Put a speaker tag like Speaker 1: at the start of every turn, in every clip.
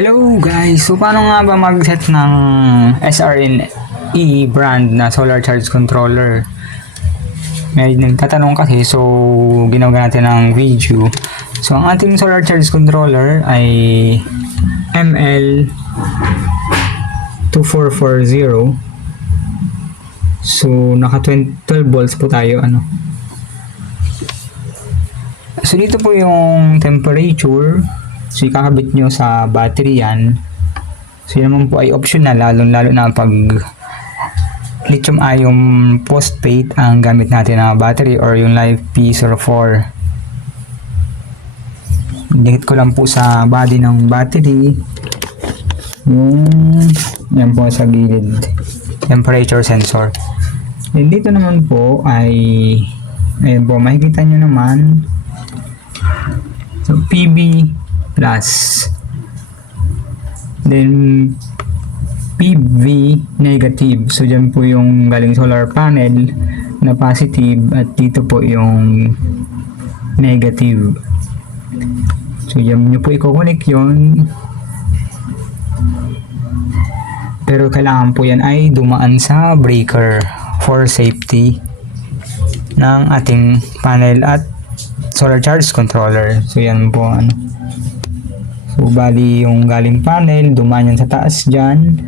Speaker 1: Hello guys! So paano nga ba mag-set ng SRNE brand na solar charge controller? May nagtatanong kasi so ginawa natin ng video. So ang ating solar charge controller ay ML 2440 So naka 20 12 volts po tayo ano. So dito po yung temperature So, ikakabit nyo sa battery yan. So, yun naman po ay optional, lalong-lalo na pag lithium-ion phosphate ang gamit natin na battery or yung live P04. Dikit ko lang po sa body ng battery yung yan po sa gilid temperature sensor. And dito naman po ay ayun po, makikita nyo naman so PB plus. Then PV negative. So dyan po yung galing solar panel na positive at dito po yung negative. So dyan nyo po i-connect yun. Pero kailangan po yan ay dumaan sa breaker for safety ng ating panel at solar charge controller. So yan po ano So, bali yung galing panel, dumaan yan sa taas dyan.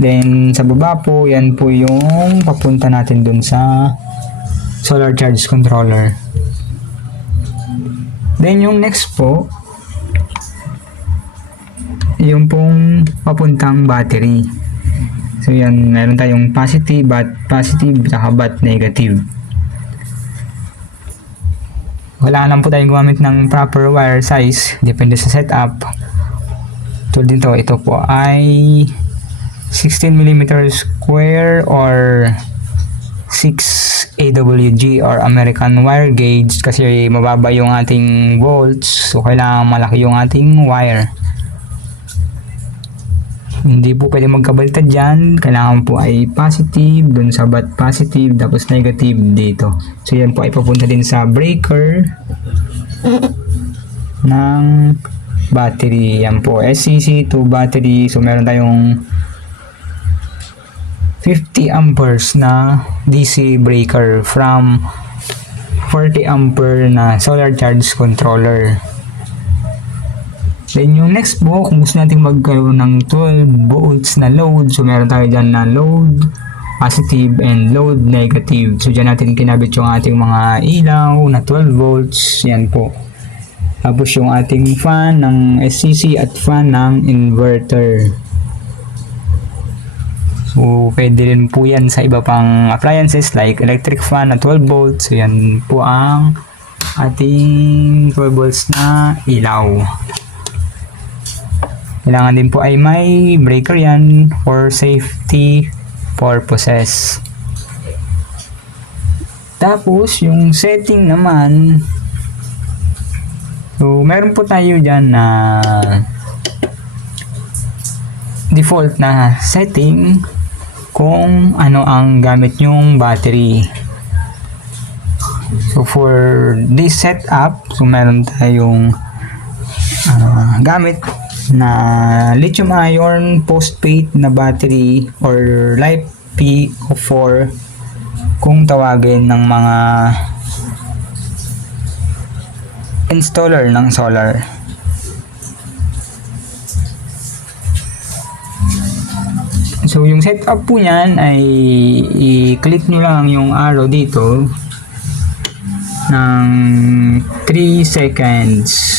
Speaker 1: Then, sa baba po, yan po yung papunta natin dun sa solar charge controller. Then, yung next po, yung pong papuntang battery. So, yan, meron tayong positive, bat positive, saka bat negative. Wala lang po tayong gumamit ng proper wire size. Depende sa setup. Tulad dito, ito po ay 16mm square or 6 AWG or American wire gauge kasi mababa yung ating volts. So, kailangan malaki yung ating wire. Hindi po pwede magkabaliktad dyan. Kailangan po ay positive, dun sa bat positive, tapos negative dito. So yan po ay papunta din sa breaker ng battery. Yan po, SCC to battery. So meron tayong 50 amperes na DC breaker from 40 ampere na solar charge controller. Then yung next po, kung gusto natin magkaroon ng 12 volts na load, so meron tayo dyan na load positive and load negative. So dyan natin kinabit yung ating mga ilaw na 12 volts, yan po. Tapos yung ating fan ng SCC at fan ng inverter. So pwede rin po yan sa iba pang appliances like electric fan na 12 volts. So yan po ang ating 12 volts na ilaw. Kailangan din po ay may breaker yan for safety purposes. Tapos, yung setting naman, so, meron po tayo dyan na default na setting kung ano ang gamit yung battery. So, for this setup, so, meron tayong ah, gamit na lithium ion phosphate na battery or life P04 kung tawagin ng mga installer ng solar. So yung setup po niyan ay i-click nyo lang yung arrow dito ng 3 seconds.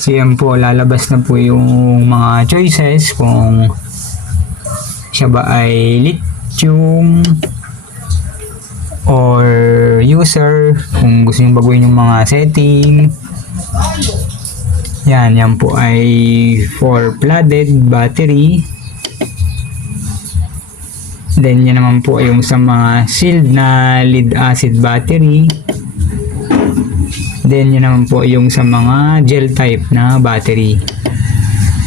Speaker 1: So po, lalabas na po yung mga choices kung siya ba ay lithium or user kung gusto nyo baguhin yung mga setting. Yan, yan po ay for flooded battery. Then yan naman po yung sa mga sealed na lead acid battery. Then yun naman po yung sa mga gel type na battery.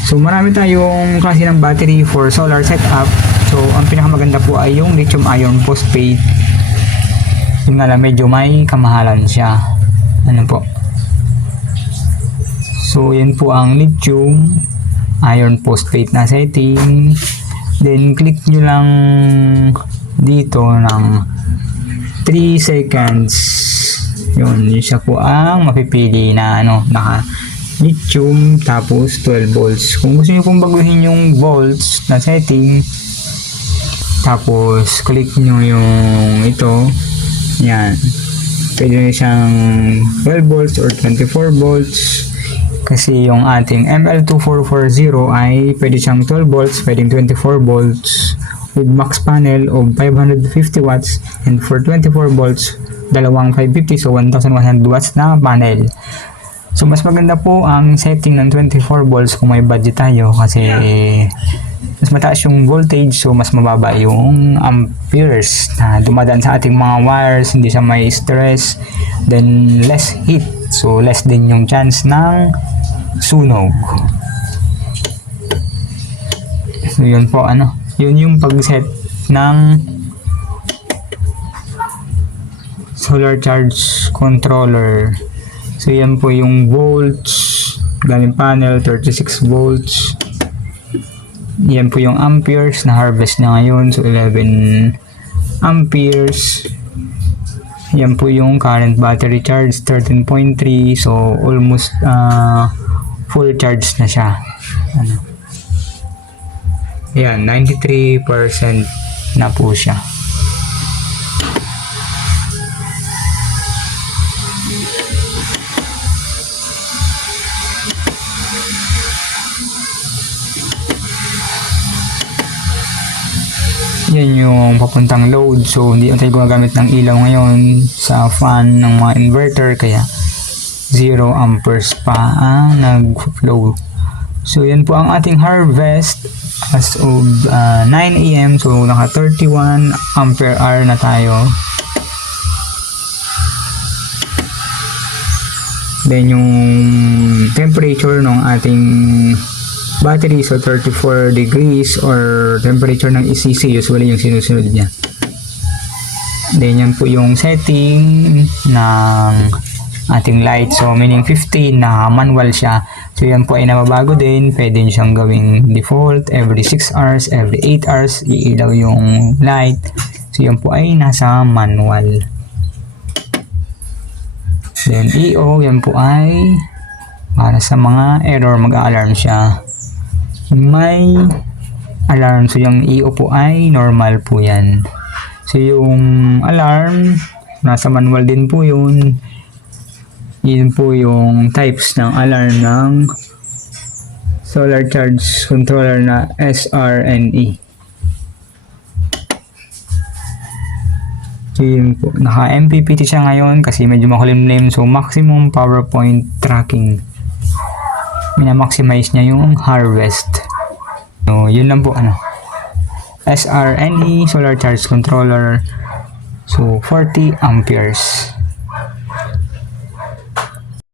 Speaker 1: So marami tayong klase ng battery for solar setup. So ang pinakamaganda po ay yung lithium ion phosphate. Yung nga lang medyo may kamahalan siya. Ano po? So yan po ang lithium iron post plate na setting. Then, click nyo lang dito ng 3 seconds. Yun, yun siya po ang mapipili na ano, naka lithium tapos 12 volts. Kung gusto niyo pong baguhin yung volts na setting, tapos click nyo yung ito, yan. Pwede nyo siyang 12 volts or 24 volts. Kasi yung ating ML2440 ay pwede siyang 12 volts, pwedeng 24 volts with max panel of 550 watts and for 24 volts dalawang 550 so 1100 watts na panel. So mas maganda po ang setting ng 24 volts kung may budget tayo kasi mas mataas yung voltage so mas mababa yung amperes na dumadaan sa ating mga wires hindi siya may stress then less heat so less din yung chance ng sunog. So yun po ano yun yung pag-set ng solar charge controller. So yan po yung volts, galing panel 36 volts. Yan po yung amperes na harvest na ngayon. So 11 amperes. Yan po yung current battery charge 13.3 so almost uh, full charge na siya. Ano. Yan, 93% na po siya. Yan yung papuntang load. So, hindi na tayo gumagamit ng ilaw ngayon sa fan ng mga inverter. Kaya, 0 amperes pa ang nag-flow. So, yan po ang ating harvest as of uh, 9 a.m. So, naka 31 ampere hour na tayo. Then, yung temperature ng ating battery, so 34 degrees or temperature ng ECC, usually yung sinusunod niya. Then, yan po yung setting ng ating light. So, meaning 15 na manual siya. So, yan po ay nababago din. Pwede siyang gawing default. Every 6 hours, every 8 hours, iilaw yung light. So, yan po ay nasa manual. Then, EO, yan po ay para sa mga error, mag-alarm siya. May alarm. So, yung EO po ay normal po yan. So, yung alarm, nasa manual din po yun. Yun po yung types ng alarm ng solar charge controller na SRNE. Yun po, naka MPPT siya ngayon kasi medyo makulimlim so maximum power point tracking. Minamaximize niya yung harvest. So yun lang po ano. SRNE solar charge controller so 40 amperes.